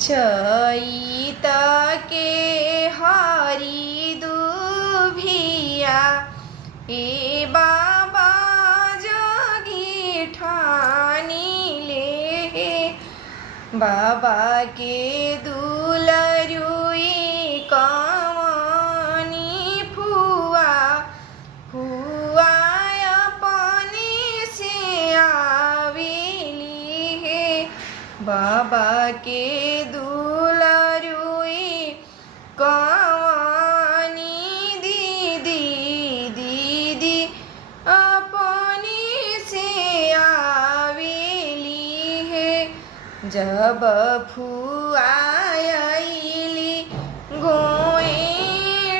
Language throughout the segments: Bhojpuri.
चैत के हरी दुभिया ए बाबा जोगी ठानी ले बाबा के दुलरुई कवनी फुआ फुआ अपने से आवेली है बाबा के दुलरुई कवनी दीदी दीदी अपने से आवेली है जब फुआ आइली गोएड़वा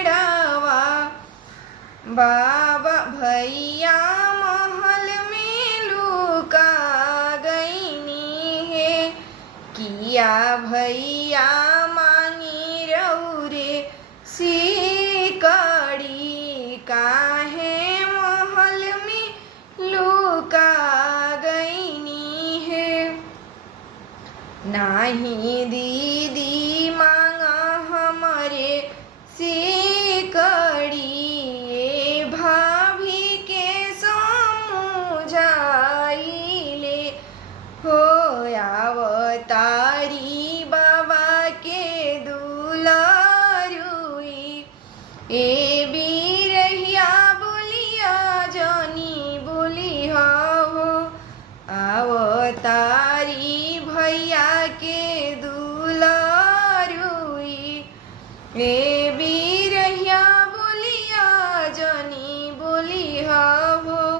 बाबा भैया महल में लुका गईनी है किया भैया मांगी रौरे सिकड़ी काहे महल में लुका गईनी है नाही दीदी